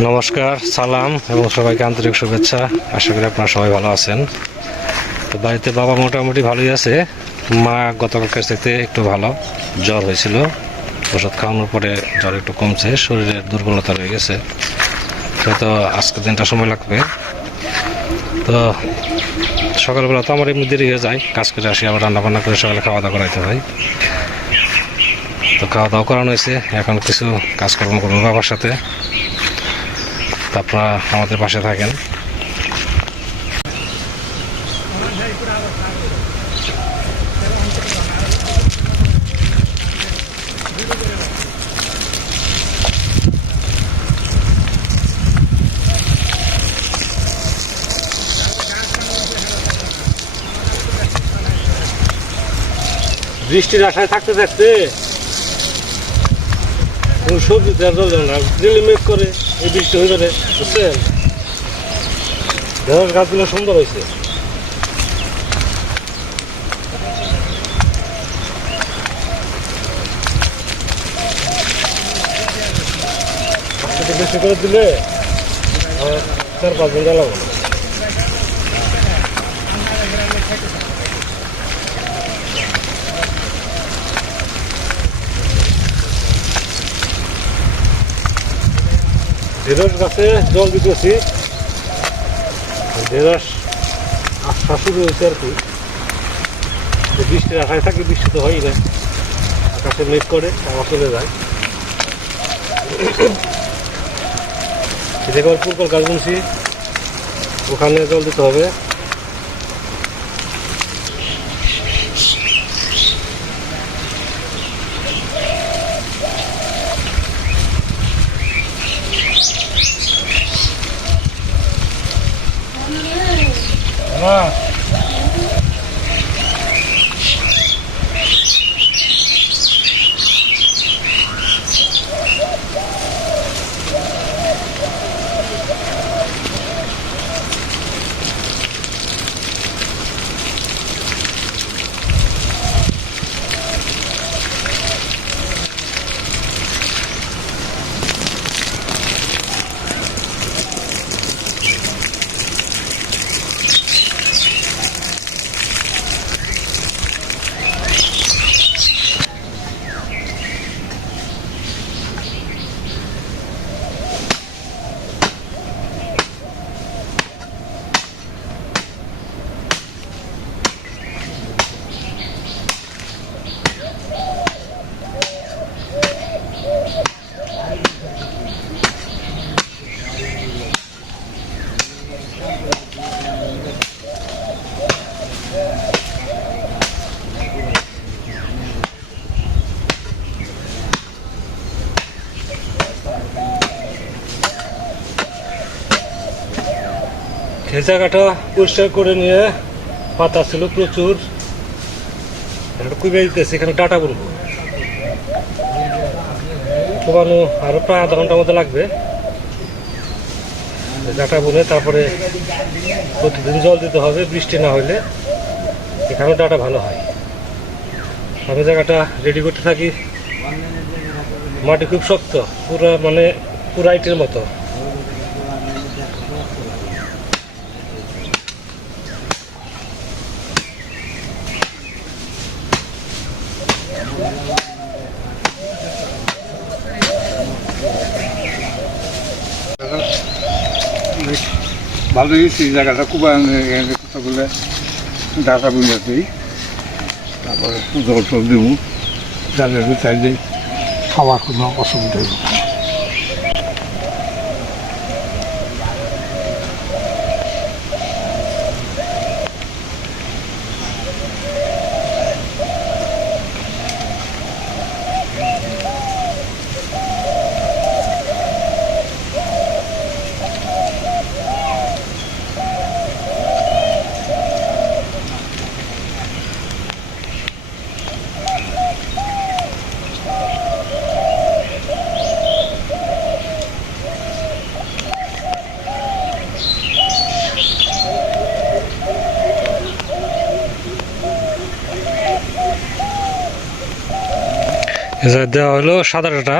নমস্কার, সালাম এবং সবাইকে আন্তরিক শুভেচ্ছা। আশা করি আপনারা সবাই ভালো আছেন। তো বাড়িতে বাবা মোটামুটি ভালোই আছে। মা গতকালকে থেকে একটু ভালো, জ্বর হয়েছিল। ওষুধ খাওয়ানোর পরে জ্বর একটু কমছে, শরীরের দুর্বলতা রয়ে গেছে। হয়তো আজকের দিনটা সময় লাগবে। তো সকালবেলা তো আমার এমনি দেরি হয়ে যায়। কাজ করে আসি, আবার রান্না বান্না করে সকালে খাওয়া দাওয়া করাইতে হয়। তো খাওয়া দাওয়া করানো হয়েছে। এখন কিছু কাজকর্ম করব বাবার সাথে। আপনারা আমাদের পাশে থাকেন। বৃষ্টির আশায় থাকতে থাকতে সবজি দেওয়ার দরকার না করে, এই বৃষ্টি হয়ে যাবে, বুঝছেন? ঢেঁড়স গাছগুলো সুন্দর হয়েছে। বেশি করে দিলে চার পাঁচ দিন জ্বালাবো ঢেঁড়স গাছে জল দিতেছি। ঢেঁড়স আশা শুরু হয়েছে আর কি। বৃষ্টির আশায় থাকি, বৃষ্টি তো হয় না। আকাশে মেঘ করে আবার চলে যায়। সেটাকে আবার পুরকল গাছ বুনছি, ওখানে জল দিতে হবে। কাটা পরিষ্কার করে নিয়ে পাতা ছিল প্রচুর। এখানে ডাটা বলব কোবানো আরও প্রায় আধা ঘণ্টার মতো লাগবে। ডাটা বুনে তারপরে প্রতিদিন জল দিতে হবে, বৃষ্টি না হলে এখানেও ডাটা ভালো হয়। আমি জায়গাটা রেডি করতে থাকি। মাটি খুব শক্ত, পুরো মানে পুরা ইটের মতো। ভালো হয়েছে জায়গাটা খুব কথা বলে ডাটা বুঝে দিই। তারপরে জল টল দিব। যাদের চাইলে খাওয়ার কোনো অসুবিধা নেই। দেওয়া হলো সাদা ডাটা।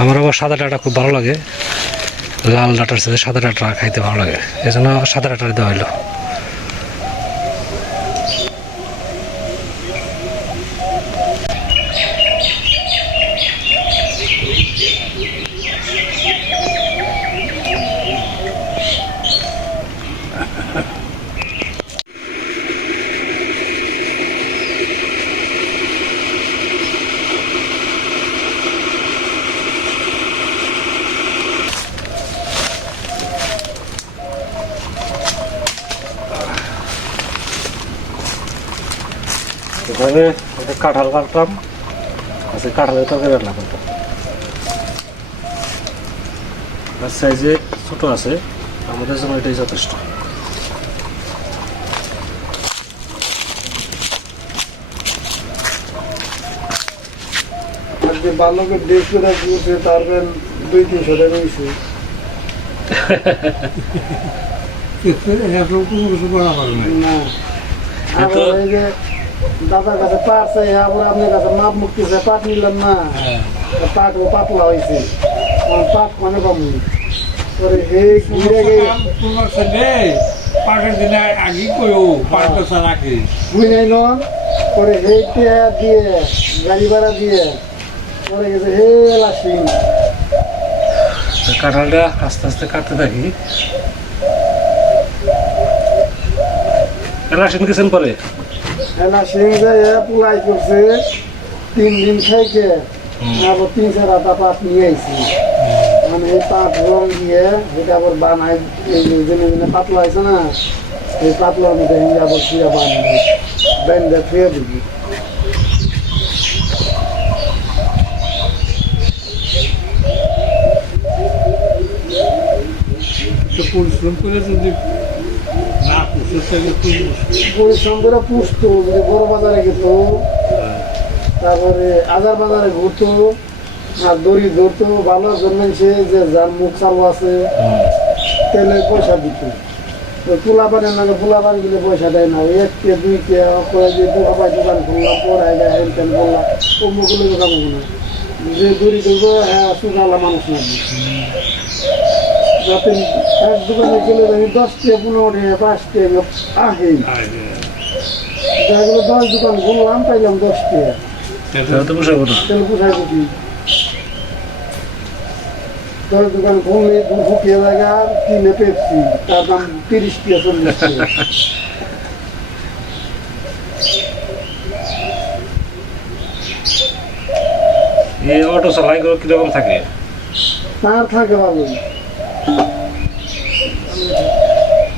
আমার আবার সাদা ডাটা খুব ভালো লাগে। লাল ডাটার সাথে সাদা ডাটা খাইতে ভালো লাগে। এই জন্য সাদা ডাটা দেওয়া হলো একটা কাঁঠাল কাটলাম। আচ্ছা কাঁঠালের তরকারি রান্না করতাম আর সাইজে ছোট আছে আমাদের জন্য এটাই যথেষ্ট। বালকের দেশ করে দিয়েছে তারপর দুই তিনশো টাকা হয়েছে না। দাদার কাছে পাট চাই আবার আপনার কাছে মাপ মুক্তি চাই পাট নিলাম না। পাট ও পাতলা হয়েছে। পাট মানে কম পাটের দিনে আগে। বুঝে ন? পরে দিয়ে গাড়ি ভাড়া দিয়ে। পরে গেছে হে লাসিং। কাঁঠালটা আস্তে আস্তে কাটতে থাকি। রাশন গেছেন পরে? হেলা সিং যায় পুলাই করছে তিন দিন থেকে আবার তিন চার আটা পাট নিয়ে আইছি। মানে এই পাট রং দিয়ে এটা আবার বানাই এই যে জেনে জেনে পাতলা হয়েছে না এই পাতলার মধ্যে হিন্দে আবার চিরা বানিয়ে ব্যান্ডে থুয়ে দিবি। তো পরিশ্রম করে যদি পরিশ্রম করে পুষতো বাজারে গেত, তারপরে আজার বাজারে ঘুরতো, আর দড়ি ধরতো, ভালো জন্মেছে যে যার মুখ চালু আছে, তেলে পয়সা দিত। তো তুলা পানি না তুলা পানি পয়সা দেয় না। এক কে, দুই কে করে যে দু হাবাই দোকান খুললাম পড়াই দেয় হেন তেন বললাম অমুকগুলো দোকান যে দড়ি ধরবো হ্যাঁ সুগালা মানুষ না যাতে এক দোকানে গেলে আমি দশ কে পনেরো টাকা পাঁচ কে আহে দেখা দশ দোকান ঘুরলাম পাইলাম দশ কে তাহলে তো পোষাবো না। তেল কোথায় বুঝি দশ দোকান ঘুরলে দু ফুটিয়ে জায়গা কিনে পেপসি। তার দাম তিরিশ টাকা চল্লিশ টাকা এই অটো চালাই করে কীরকম থাকে? তার থাকে ভালো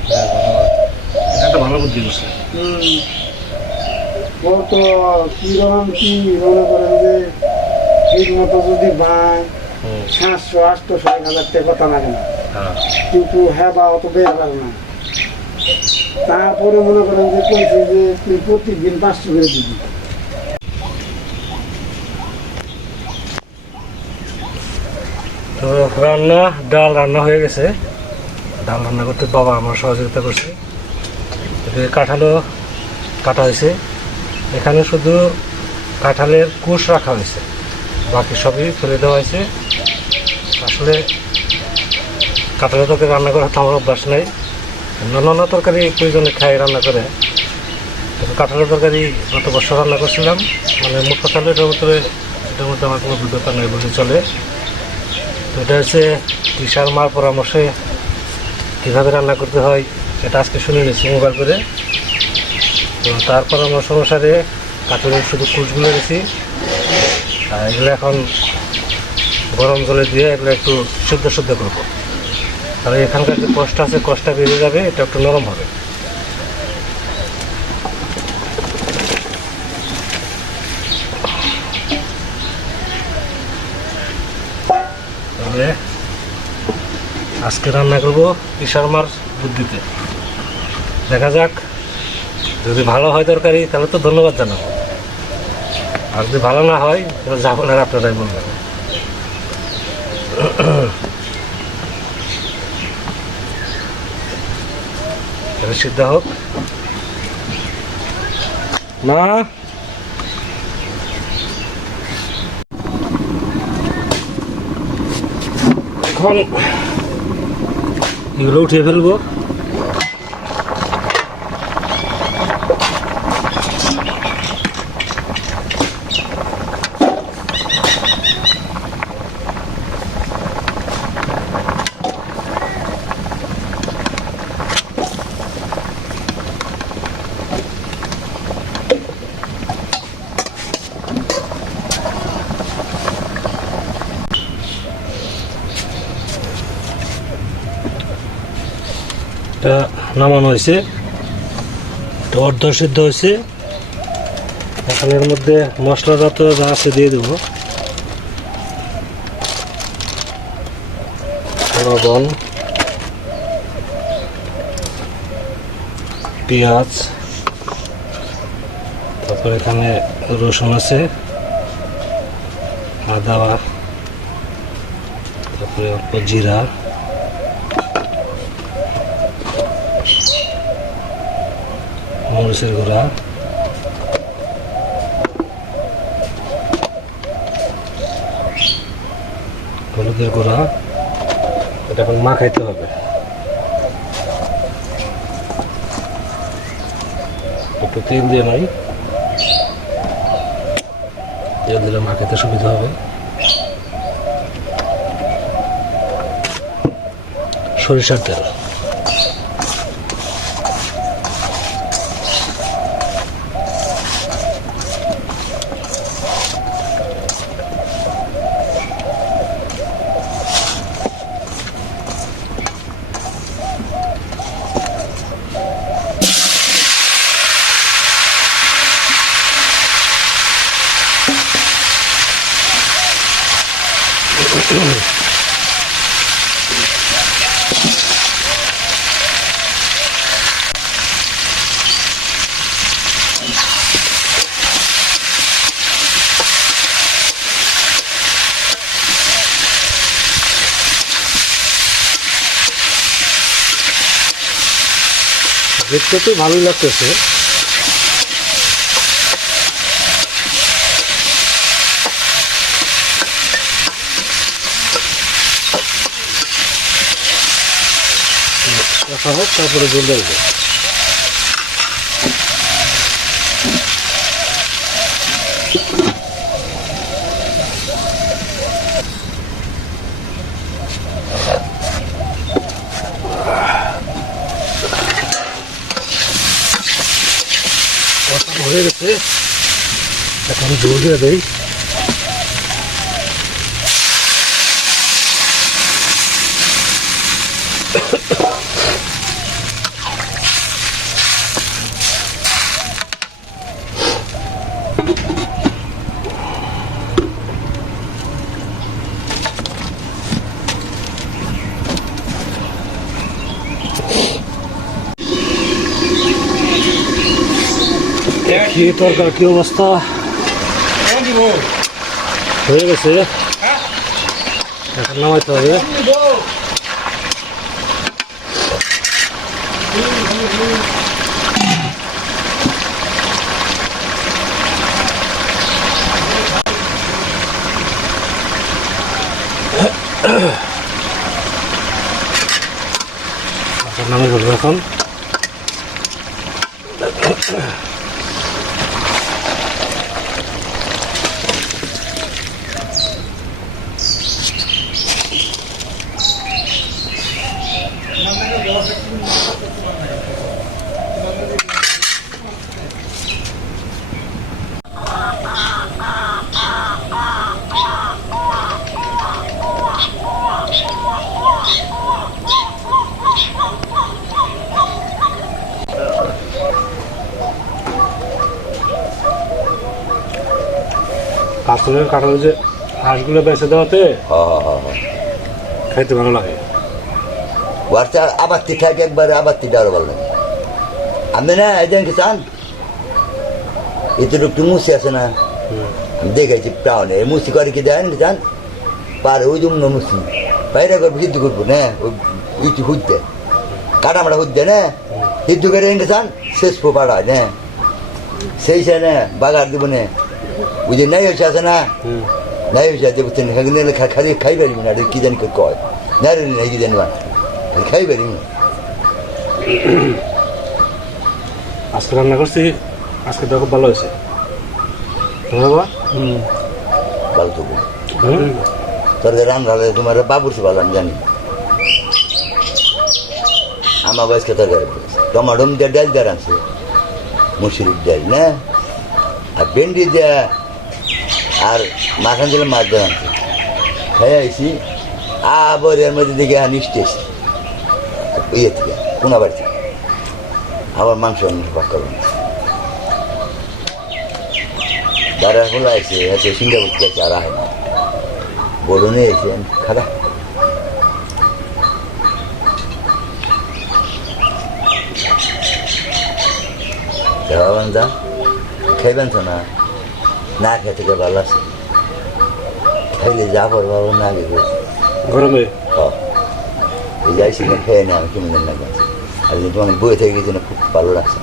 এটা একটা ভালো বুদ্ধি করছে ও তো কীরকম কি মনে করেন যে ঠিক মতো যদি সাতশো আটশো এক হাজার টাকা কথা লাগে না। হ্যাঁ। কিন্তু হ্যাঁ বা অত না। তারপরে মনে করেন যে কইছে যে তুই প্রতিদিন পাঁচশো করে দিবি। তো রান্না, ডাল রান্না হয়ে গেছে। ডাল রান্না করতে বাবা আমার সহযোগিতা করছে। কাঁঠালও কাটা হয়েছে। এখানে শুধু কাঁঠালের কুশ রাখা হয়েছে। বাকি সবই ফেলে দেওয়া হয়েছে। আসলে কাঁঠালের তরকারি রান্না করা তো আমার অভ্যাস নেই। নানা তরকারি প্রয়োজনে খাই রান্না করে। কাঁঠালের তরকারি গত বছর রান্না করছিলাম। মানে মোট কথা এটার ভিতরে এটার মধ্যে আমার কোনো অভিজ্ঞতা নেই বলে চলে। এটা হচ্ছে বিশাল মার পরামর্শে কীভাবে রান্না করতে হয় সেটা আজকে শুনে নিচ্ছি মোবাইল করে। তো তার পরামর্শ অনুসারে কাঠের শুধু কুচগুলো গেছি আর এগুলো এখন গরম জলে দিয়ে এগুলো একটু শুদ্ধ শুদ্ধ করব। তাহলে এখানকার যে কষ্ট আছে, কষ্টটা বেড়ে যাবে, এটা একটু নরম হবে তাহলে আজকে রান্না করব ইশারমার বুদ্ধিতে। দেখা যাক, যদি ভালো হয় তরকারি, তাহলে তো ধন্যবাদ জানাব। আর যদি ভালো না হয়, তাহলে যাব না আপনারাই বলবেন। সিদ্ধ হোক। না এখন এগুলো উঠিয়ে ফেলব এটা নামানো হয়েছে। অর্ধ সিদ্ধ হয়েছে। এখন এর মধ্যে মশলা যত যা আছে দিয়ে দেবো। লবণ, পেঁয়াজ, তারপর এখানে রসুন আছে, আদা, তারপরে অল্প জিরা। মরিচের গুঁড়া। হলুদের গুঁড়া। এটা এখন মা খাইতে হবে। একটু তেল দিয়ে নাই তেল দিলে মাখাইতে সুবিধা হবে। সরিষার তেল। দেখতে তো ভালোই লাগতেছে। দেখা হোক তারপরে জল দেবো কষানো হয়ে গেছে এখন জল দিয়ে দেই খেয়ে তরকার কি অবস্থা হয়ে গেছে এখন নামাইতে হবে নামে বলব এখন কাঁচলের কাঁঠাল যে হাঁসগুলো বেঁচে দেওয়াতে খাইতে ভালো লাগে। ওয়ারটা আবাত্তি থাকে একবারে আবাত্তিটা আরও ভালো লাগে। আপনি না একজন কি চান? এতে একটু মুসি আছে না? দেখেছি টাউনে মুসি করে কি দেন জান পারে ওই জন্য মুসি। বাইরে করে সিদ্ধ করব না? ওই ইটি হুদ্দে কাটামাটা হুদ্দে না? সিদ্ধ করে এনে চান? শেষ পো পাড়ায় না? সেই সে না? বাগার দিব না? ওই যে নাই হয়েছে আছে না হুম নাই হয়েছে আছে বুঝছেন খালি খাই পারবি না কি জানি কয় না রে নাই কি জানি খাইবে নি আজকে রান্না করছি আজকে দেখো ভালো হয়েছে তোমার বাবা ভালো তো হুম? তরকারি রান্না হলে তোমার বাবুর সে ভালো আমি জানি আমার বয়সকে তরকারি টমাটো দিয়ে ডাল দিয়ে রাঁধছে মুসুরির ডাল না আর ভেন্ডি দিয়ে আর মাখান দিলে মাছ রাঁধছে খাই আইসি আবার এর মধ্যে দেখে নিশ্চয় এসছি ইয়ে থেকে কোনা বাড়ি থেকে। আবার মাংস পাক্কা বানিয়েছে দাঁড়া হলো আছে এত সিঙ্গাপুর গেছে আর আয় না। এসে খারাপ দেওয়ান দা খাইবেন তো না? না খেতে ভালো আছে। খাইলে যা আবার না গেছে। গরমে? যাইছি না খেয়ে নি আমি কেমন লাগে আর তোমার বই থেকে গেছি না খুব ভালো লাগছে।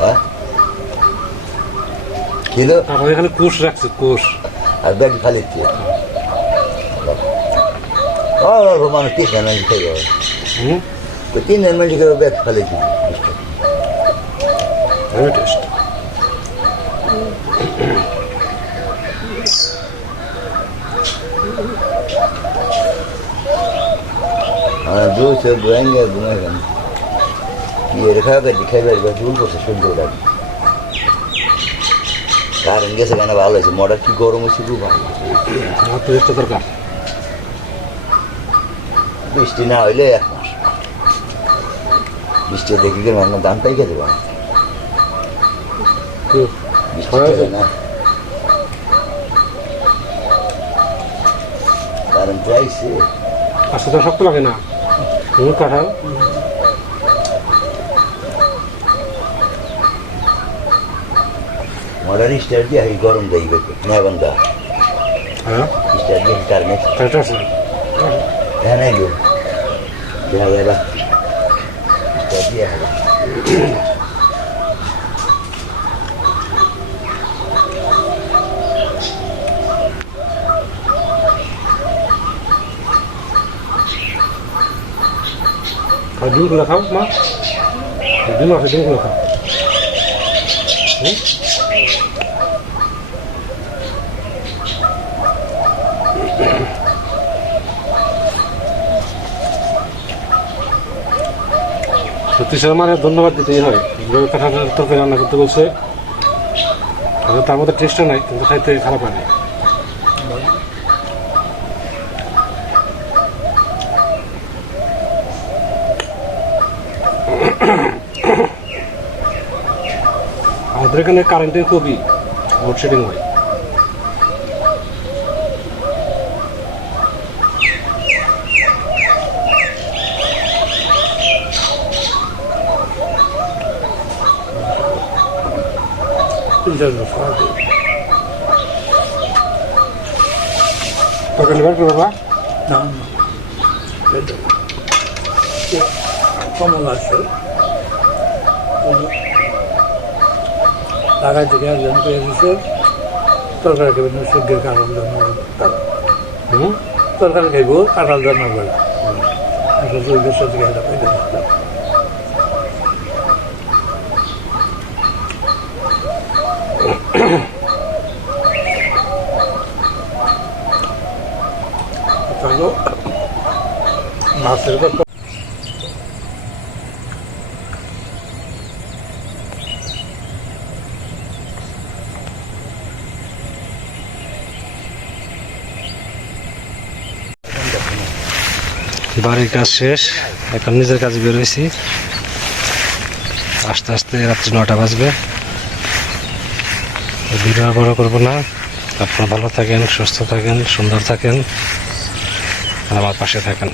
হ্যাঁ? এখানে কুশ রাখছে কুশ। আর ব্যাগ খালি দিয়ে ও মানুষ তিন মানুষ খেয়ে যাবে হুম? তো তিন মানুষ খেয়ে ব্যাগ খালি দিয়ে হেভি টেস্ট আমার দু চোখ ভেঙে ঘুমাই গেল কি রেখা করে খাইবে চুল করছে সহ্য লাগে কারেন্ট গেছে কেন? ভালো হয়েছে। মোটর কি গরম হয়েছে খুব ভালো আমার তো একটা দরকার বৃষ্টি না হইলে এক মাস বৃষ্টি দেখি গেলে আমার দাম পাই খেতে পারে হুম। বৃষ্টি হয় না কারেন্ট চাইছে আজকে তো শক্ত লাগে না হুম কাঁঠাল মোটর স্টার দিয়ে এই গরম দেই না বন্ধা হ্যাঁ স্টার দিয়ে কারেন্ট কাঁঠাল আছে হ্যাঁ নাই গো দেখা যায় বা স্টার দিয়ে হবে আর ডিমগুলো খাও মা ডিম আছে ডিমগুলো হুম? মানে ধন্যবাদ দিতেই হয় যেভাবে কাঁঠালের তরকারি রান্না করতে বলছে তার মধ্যে টেস্টও নাই, কিন্তু খাইতে খারাপ হয় না আমাদের এখানে কারেন্টের খুবই লোডশেডিং হয় তরকারি বার করে বাবা? না কমল আছে লাগাই থেকে একজন করে দিছে তরকারি খাবেন সেদ্ধের কাঁঠাল জন্য হুম? তরকারি খাইব কাঁঠাল জন্য করে একটা দুই বছর থেকে একটা পাইতে তাহলে মাছের কথা বাড়ির কাজ শেষ। এখন নিজের কাজে বেরোইছি আস্তে আস্তে রাত্রি নটা বাজবে। ভিডিও বড় করব না। আপনারা ভালো থাকেন, সুস্থ থাকেন, সুন্দর থাকেন। আমার পাশে থাকেন।